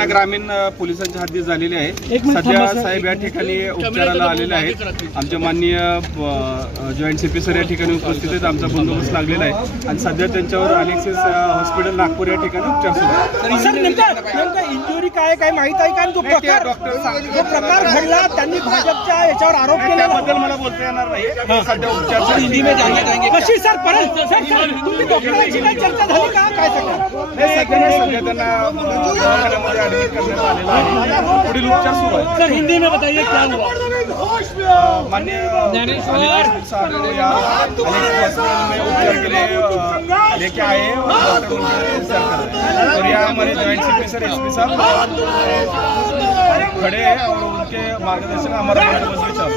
ग्रामीण अ, पोलिसांच्या हद्दीत झालेली आहे. सध्या. साहेब या ठिकाणी उपचाराला आलेले आहेत. आमचे माननीय जॉईंट सी पी सर या ठिकाणी उपस्थित आहेत. आमचा बंदोबस्त लागलेला आहे. आणि सध्या त्यांच्यावर अलेक्सिस हॉस्पिटल नागपूर या ठिकाणी उपचार सुरू काय काय माहीत आहे का? प्रकार घडला त्यांनी भाजपच्या याच्यावर आरोप नाही, केला त्याबद्दल मला बोलता येणार नाही. सध्या उपचार. कशी सर? परत तुमची डॉक्टरांची पुढील उपचार सुरू आहेत. सर हिंदी में बताइए क्या हुआ? माननीय उपचार के लिए लेके आए और यहाँ हमारे सेक्रेटरी सर एस पी साहब खड़े हैं और उनके मार्गदर्शन हमारा चल है